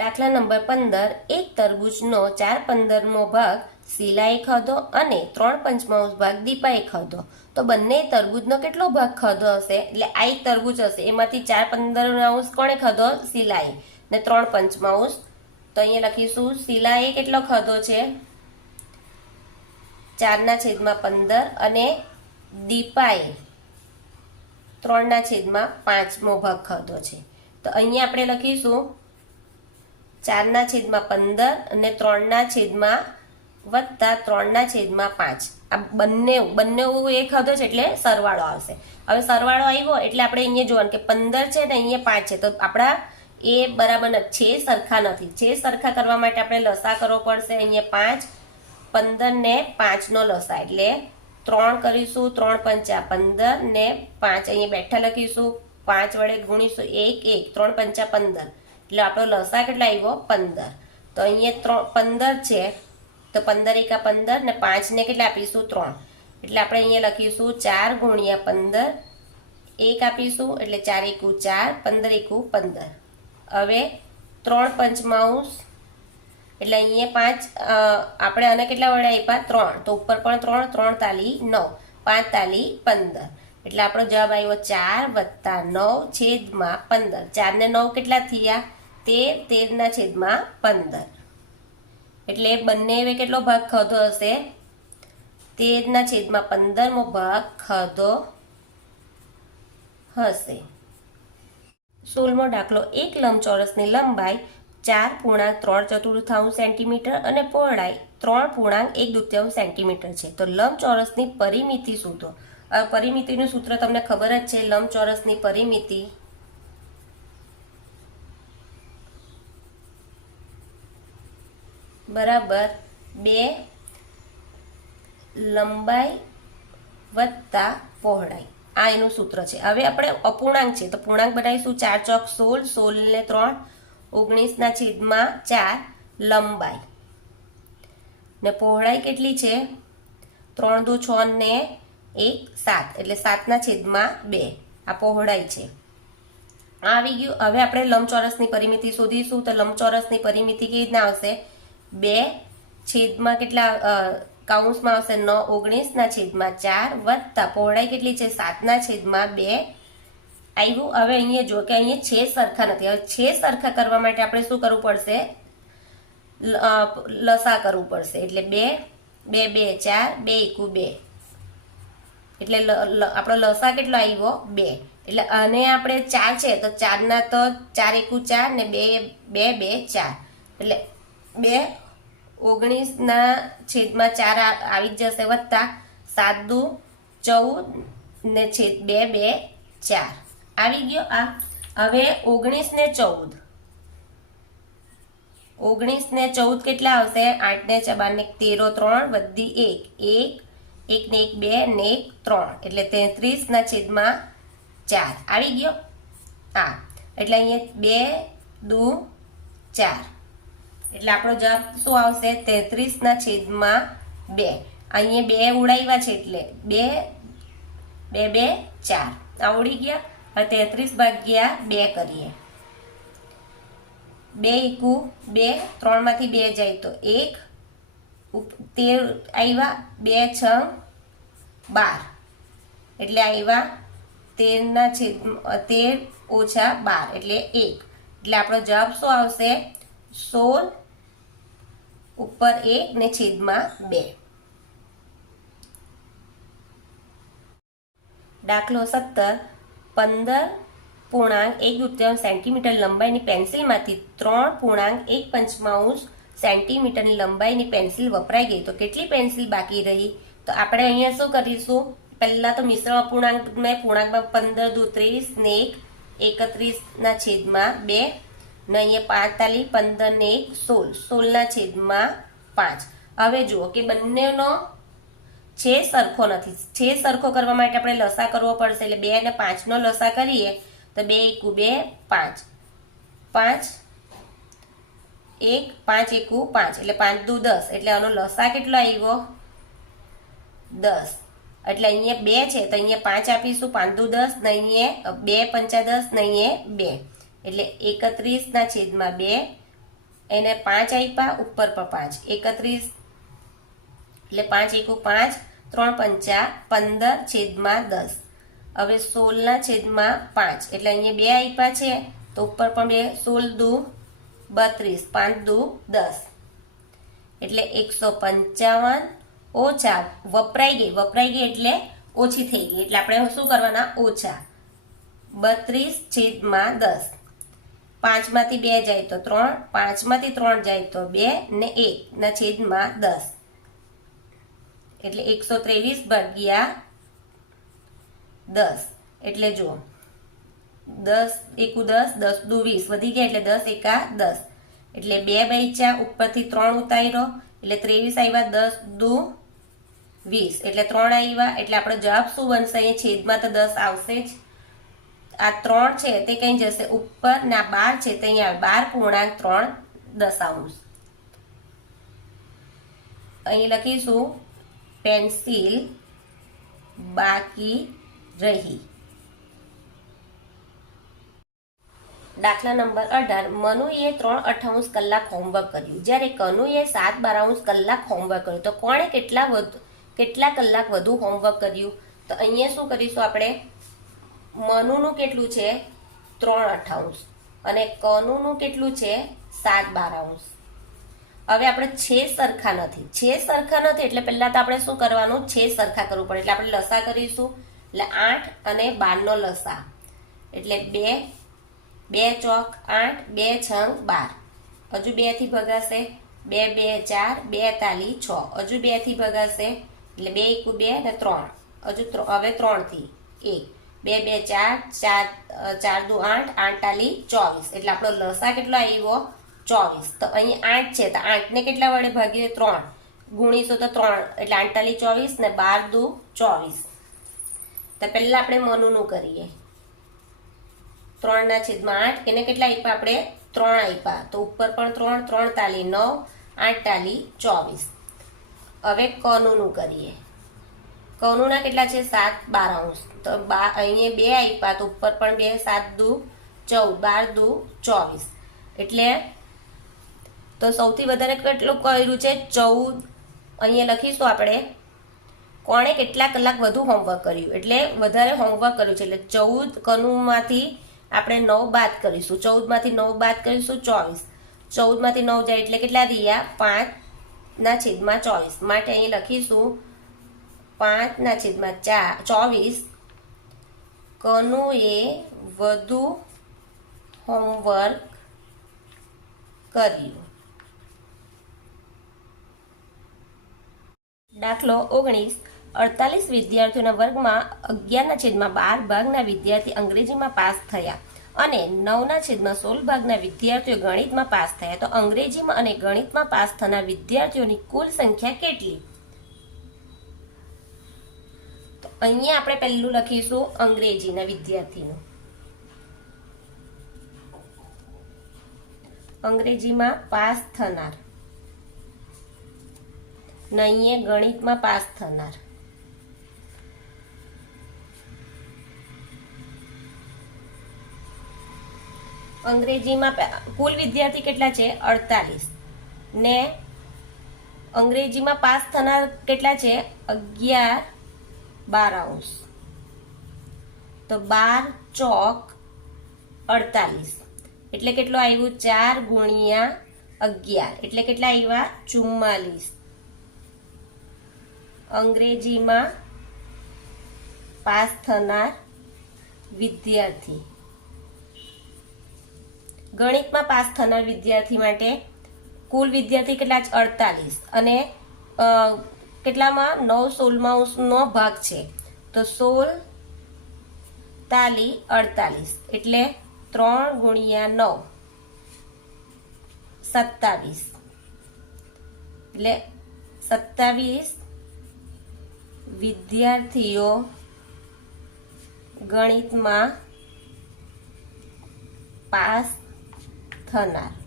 દાખલા નંબર પંદર, એક તરબૂચનો ચાર પંદરમો ભાગ શીલાએ ખાધો અને ત્રણ પંચમાંશ ભાગ દીપાએ ખાધો. તો બંને તરબૂચનો કેટલો ભાગ ખાધો હશે? એટલે આ એક તરબૂચ હશે. એમાંથી ચાર પંદરમાંશ કોણે ખાધો? શીલાએ ને ત્રણ પંચમાંશ. તો અહીંયા લખીશું શીલાએ કેટલો ખાધો છે? ચારના છેદમાં પંદર અને દીપાએ ત્રણના છેદમાં પાંચમો ભાગ ખાધો છે. તો અહીંયા આપણે લખીશું ચારના છેદમાં પંદર અને ત્રણના છેદમાં વત્તા ત્રણના છેદમાં પાંચ. આ બંને બંને એક હતો છે એટલે સરવાળો આવશે. હવે સરવાળો આવ્યો એટલે આપણે અહીંયા જોવાનું કે પંદર છે ને અહીંયા પાંચ છે. તો આપણા એ બરાબર છે સરખા નથી. છે સરખા કરવા માટે આપણે લસા કરવો પડશે અહીંયા પાંચ, પંદર ને પાંચનો લસા. એટલે ત્રણ કરીશું, ત્રણ પંચા. પંદર ને પાંચ. અહીંયા બેઠા લખીશું. પાંચ વડે ગુણીશું, એક એક. ત્રણ પંચા પંદર. એટલે આપણો લસા કેટલો આવ્યો? પંદર. તો અહીંયા ત્રણ, પંદર છે. તો પંદર એકા પંદર ને પાંચને કેટલા આપીશું? ત્રણ. એટલે આપણે અહીંયા લખીશું ચાર ગુણ્યા પંદર. એક આપીશું, એટલે ચાર એકુ ચાર, પંદર એકુ પંદર. હવે ત્રણ પંચમાંશ. એટલે અહીંયા પાંચ આપણે આને કેટલા વડે આપ્યા? ત્રણ. તો ઉપર પણ ત્રણ ત્રણ તાલી નવ. પાંચ તાલી પંદર. એટલે આપણો જવાબ આવ્યો ચાર વત્તા નવ છેદમાં પંદર. ચારને નવ કેટલા થયા? તેર, તેરના છેદમાં પંદર. એટલે બંને હવે કેટલો ભાગ ખાધો હશે? તેરના છેદમાં પંદરમો ભાગ ખાધો હશે. સોળમો દાખલો, એક લંબચોરસની લંબાઈ ચાર પૂર્ણાંક ત્રણ ચતુર્થાંશ સેન્ટીમીટર અને પહોળાઈ ત્રણ પૂર્ણાંક એક દુત્યાંશ સેન્ટીમીટર છે. તો લંબચોરસની પરિમિતિ શોધો. પરિમિતિનું સૂત્ર તમને ખબર જ છે, લંબચોરસની પરિમિતિ. બરાબર બે લંબાઈ વત્તા પહોળાઈ. આ એનું સૂત્ર છે. હવે આપણે અપૂર્ણાંક છે. તો પૂર્ણાંક બનાવીશું. ચાર ચોક સોળ સોળ ને ત્રણ ઓગણીસના છેદમાં ચાર લંબાઈ. ને પહોળાઈ કેટલી છે? ત્રણ દો છ ને એક સાત. એટલે સાતના છેદમાં બે. આ પહોળાઈ છે. આવી ગયું. હવે આપણે લંબચોરસની પરિમિતિ શોધીશું. તો લંબચોરસની પરિમિતિ કેવી રીતના આવશે? બે છેદમાં કેટલા કાઉન્સમાં આવશે નવ, ઓગણીસના છેદમાં ચાર, વત્તા, પહોળાઈ કેટલી છે? સાતના છેદમાં બે. આવ્યું હવે અહીંયા જો કે અહીંયા છેદ સરખા નથી. હવે છેદ સરખા કરવા માટે આપણે શું કરવું પડશે? લસા કરવું પડશે. એટલે બે બે બે, ચાર, બે એકુ બે. એટલે આપણો લસા કેટલો આવ્યો બે. એટલે આને આપણે ચાર છે, તો ચારના તો ચાર એકુ ચાર ને બે બે બે, ચાર. એટલે બે ઓગણીસના છેદમાં ચાર આવી જશે વત્તા સાત દુ, ચૌદ ને છેદ બે બે, ચાર. આવી ગયો આ. હવે ઓગણીસ ને ચૌદ. ઓગણીસ ને ચૌદ કેટલા આવશે? આઠ ને બાર ને તેરો, ત્રણ વધી એક. એક એક ને એક, બે ને એક, ત્રણ. એટલે તેત્રીસના છેદમાં ચાર. આવી ગયો હા એટલે અહીંયા બે દુ, ચાર. એટલે આપણો જવાબ શું આવશે? તેત્રીસના છેદમાં બે. અહીંયા બે ઉડાવ્યા છે એટલે બે બે બે, ચાર. આ ઉડી ગયા. હવે તેત્રીસ ભાગ્યા બે કરીએ. બે એકુ બે, ત્રણમાંથી બે જાય તો એક. તેર આવ્યા, બે છ, બાર. એટલે આવ્યા તેરના છેદ તેર ઓછા બાર. એટલે એક. એટલે આપણો જવાબ શું આવશે? સોળ ઉપર એક ને છેદમાં બે. દાખલો સત્તર, પંદર પૂર્ણાંક એક દુત્યાંશ સેન્ટીમીટર લંબાઈની પેન્સિલમાંથી ત્રણ પૂર્ણાંક એક પંચમાંશ સેન્ટીમીટરની લંબાઈની પેન્સિલ વપરાઈ ગઈ. તો કેટલી પેન્સિલ બાકી રહી? તો આપણે અહીંયા શું કરીશું? પહેલાં તો મિશ્ર અપૂર્ણાંકને પૂર્ણાંકમાં પંદર દુ ત્રીસ ને એક, એકત્રીસના છેદમાં બે. ને પાંતાલીસ પંદર એક સોળ. સોળના છેદમાં પાંચ. હવે જુઓ કે બંનેનો છે સરખો નથી. છે સરખો કરવા માટે આપણે લસા કરવો પડશે. એટલે બે અને પાંચનો લસા કરીએ તો બે એકુ બે પાંચ. પાંચ એક, પાંચ એકુ પાંચ. એટલે પાંચ દુ દસ. એટલે આનો લસા કેટલો આવ્યો? દસ. એટલે અહીંયા બે છે. તો અહીંયા પાંચ આપીશું. પાંચ દુ દસ ને અહીંયા બે પંચા દસ ને અહીંયા બે. એટલે એકત્રીસના છેદમાં બે, એને પાંચ આપ્યા ઉપર પર પાંચ. એકત્રીસ, એટલે પાંચ એકુ પાંચ, ત્રણ પંચા, પંદર છેદમાં દસ. હવે સોળના છેદમાં પાંચ. એટલે અહીંયા બે આપ્યા છે, તો ઉપર પણ બે. સોળ દુ, બત્રીસ. પાંચ દુ, દસ. એટલે એકસો પંચાવન ઓછા વપરાઈ ગઈ. વપરાઈ ગઈ એટલે ઓછી થઈ ગઈ. એટલે આપણે શું કરવાના? ઓછા. બત્રીસ છેદમાં દસ. પાંચમાંથી બે જાય તો ત્રણ, પાંચમાંથી ત્રણ જાય તો બે ને એકના છેદમાં દસ. એટલે એકસો ત્રેવીસ ભાગ્યા દસ. એટલે જુઓ દસ એકુ દસ દસ દુ વીસ. વધી ગયા એટલે દસ એકા દસ. એટલે બે બૈચા ઉપરથી ત્રણ ઉતાર્યો, એટલે ત્રેવીસ આવ્યા દસ દુ વીસ. એટલે ત્રણ આવ્યા એટલે આપણો જવાબ શું બનશે? અહીંયા છેદમાં તો દસ આવશે જ. આ ત્રણ છે તે કઈ જશે? ઉપર ને આ બાર છે તે અહીંયા બાર પૂર્ણાંક ત્રણ દશાંશ. અહીં લખીશું, પેન્સિલ બાકી રહી. દાખલા નંબર અઢાર, મનુએ ત્રણ અઠાઉંશ કલાક હોમવર્ક કર્યું. જ્યારે કનુએ સાત બારાઉંશ કલાક હોમવર્ક કર્યું, તો કોણે કેટલા વધુ, કેટલા કલાક વધુ હોમવર્ક કર્યું? તો અહીંયા શું કરીશું આપણે? મનુનું કેટલું છે? ત્રણ અઠાઉંશ અને કનુનું કેટલું છે? સાત બારાઉંશ હવે આપણે છે સરખા નથી. છે સરખા નથી એટલે પહેલાં તો આપણે શું કરવાનું? છે સરખા કરવું પડે. એટલે આપણે લસા કરીશું. એટલે આઠ અને બારનો લસા. એટલે બે બે ચોક આઠ, બે છંગ બાર. હજુ બેથી ભગાશે. બે બે, ચાર, બે, તાલી, છ. હજુ બેથી ભગાશે. એટલે બે એકુ બે ને ત્રણ. હજુ હવે ત્રણથી એક. બે બે, ચાર ચાર ચાર દુ આઠ આઠ તાલી ચોવીસ. એટલે આપણો લસા કેટલો આવ્યો ચોવીસ. તો અહીં આઠ છે, તો આઠને કેટલા વડે ભાગીએ? ત્રણ. ગુણીશું તો ત્રણ. એટલે આઠતાલી ચોવીસ ને બાર દુ ચોવીસ. તો પહેલાં આપણે મનુનું કરીએ. ત્રણના છેદમાં આઠ. એને કેટલા આપ્યા આપણે? ત્રણ આપ્યા તો ઉપર પણ ત્રણ ત્રણ તાલી નવ, આઠ તાલી ચોવીસ. હવે કનુનું કરીએ. કનુના કેટલા છે? સાત, બાર અંશ. તો બા, અહીંયા બે આપ્યા તો ઉપર પણ બે, સાત, દુ, ચૌદ, બાર, દુ, ચોવીસ. એટલે તો સૌથી વધારે કેટલું કર્યું છે? ચૌદ. અહીંયા લખીશું આપણે. કોણે કેટલા કલાક વધુ હોમવર્ક કર્યું? એટલે વધારે હોમવર્ક કર્યું છે. એટલે ચૌદ કનુમાંથી આપણે નવ બાદ કરીશું. ચૌદમાંથી નવ બાદ કરીશું ચોવીસ. ચૌદમાંથી નવ જાય એટલે કેટલા રહ્યા? પાંચના છેદમાં ચોવીસ. માટે અહીં લખીશું પાંચ ના છેદમાં ચાર, ચોવીસ. કનુએ વધુ હોમવર્ક કર્યું. દાખલો ઓગણીસ. અડતાલીસ વિદ્યાર્થીઓના વર્ગમાં અગિયારના છેદમાં બાર ભાગના વિદ્યાર્થી અંગ્રેજીમાં પાસ થયા અને નવના છેદમાં સોળ ભાગના વિદ્યાર્થીઓ ગણિતમાં પાસ થયા. તો અંગ્રેજીમાં અને ગણિતમાં પાસ થનાર વિદ્યાર્થીઓની કુલ સંખ્યા કેટલી તો અહીંયા આપણે પહેલું લખીશું અંગ્રેજીના વિદ્યાર્થીનું. અંગ્રેજીમાં પાસ થનાર. ને ગણિતમાં પાસ થનાર. અંગ્રેજીમાં કુલ વિદ્યાર્થી કેટલા છે? અડતાલીસ. ને અંગ્રેજીમાં પાસ થનાર કેટલા છે? અગિયાર બાર અંશ તો બાર ચોક અડતાલીસ. એટલે કેટલો આવ્યું ચાર ગુણ્યા અગિયાર. એટલે કેટલા આવ્યા ચુમ્માલીસ. અંગ્રેજીમાં પાસ થનાર વિદ્યાર્થી. ગણિતમાં પાસ થનાર વિદ્યાર્થી માટે કુલ વિદ્યાર્થી કેટલા? અડતાલીસ. અને કેટલામાં? નવ સોળમાં નો ભાગ છે. તો સોળ તાલી અડતાલીસ. એટલે ત્રણ ગુણ્યા નવ. સત્તાવીસ. એટલે સત્તાવીસ વિદ્યાર્થીઓ ગણિતમાં પાસ થનાર.